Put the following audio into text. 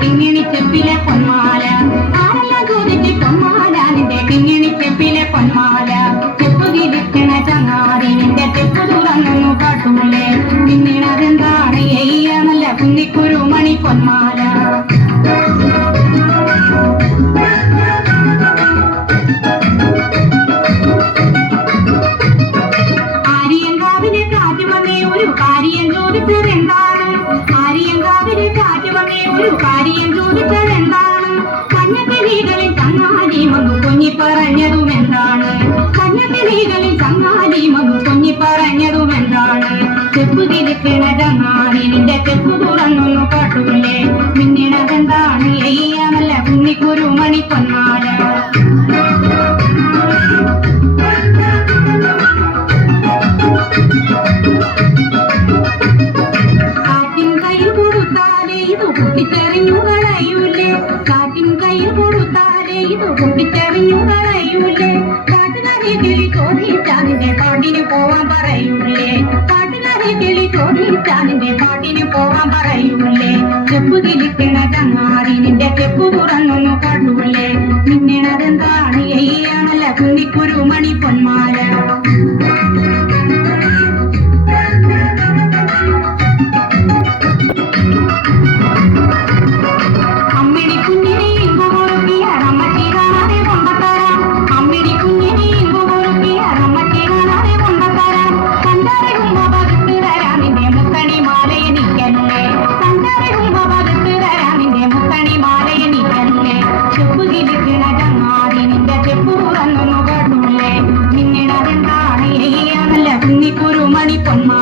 കിങ്ങിണി ചെപ്പിലെ പൊന്മാല ആരെല്ലാം ചോദിച്ച് പൊന്മാല നിന്റെ കിങ്ങിണി ചെപ്പിലെ പൊന്മാല ചെപ്പു തിരിക്കണ ചങ്ങാതി നിന്റെ ചെപ്പു തുറന്നു കാട്ടൂലേ പിന്നീടതെന്താണ് എയ്യ നല്ല കുന്നിക്കുരു മണി പൊന്മാല ആര്യങ്കാവിലെ കാറ്റ് വന്നേ ഒരു കാര്യം ചോദിച്ചതെന്താണ് ആര്യങ്കാവിലെ കാറ്റ് വന്നേ ഒരു കാര്യം ചോദിച്ചതെന്താണ് കഞ്ഞക്കിളികളിൽ ചങ്ങാതി വന്നു കൊഞ്ഞി പറഞ്ഞതുമെന്താണ് കഞ്ഞക്കിളികളിൽ ചങ്ങാതി വന്നു കൊഞ്ഞി പറഞ്ഞതുമെന്താണ് ചെപ്പു തിരിക്കണ ചങ്ങാതി നിന്റെ ചെപ്പു തുറന്നൊന്നു കാട്ടൂലേ പിന്നീടതെന്താണ് എയ്യ നല്ല കുന്നിക്കുരു മണി പൊന്മാല കാറ്റിൻ കയ്യിൽ കൊടുത്താലേ ഇത് പൊട്ടിച്ചെറിഞ്ഞു കളയൂലേ കാറ്റിൻ കയ്യിൽ കൊടുത്താലേ ഇത് പൊട്ടിച്ചെറിഞ്ഞു കളയൂലേ കാട്ടുകാരി കിളി ചോദിച്ചാലിന്റെ പാട്ടിന് പോവാൻ പറയൂലേ കാട്ടുകാരി കിളി ചോദിച്ചാലിന്റെ പാട്ടിന് പോവാൻ പറയൂലേ ചെപ്പു തിരിക്കണ ചങ്ങാതി നിന്റെ ചെപ്പു തുറന്നൊന്നു കാട്ടൂലേ നിന്നതെന്താണ് എയ്യാണല്ല കുന്നിക്കുരു മണി പൊന്മാല കുന്നിക്കുരു മണി പൊന്മാല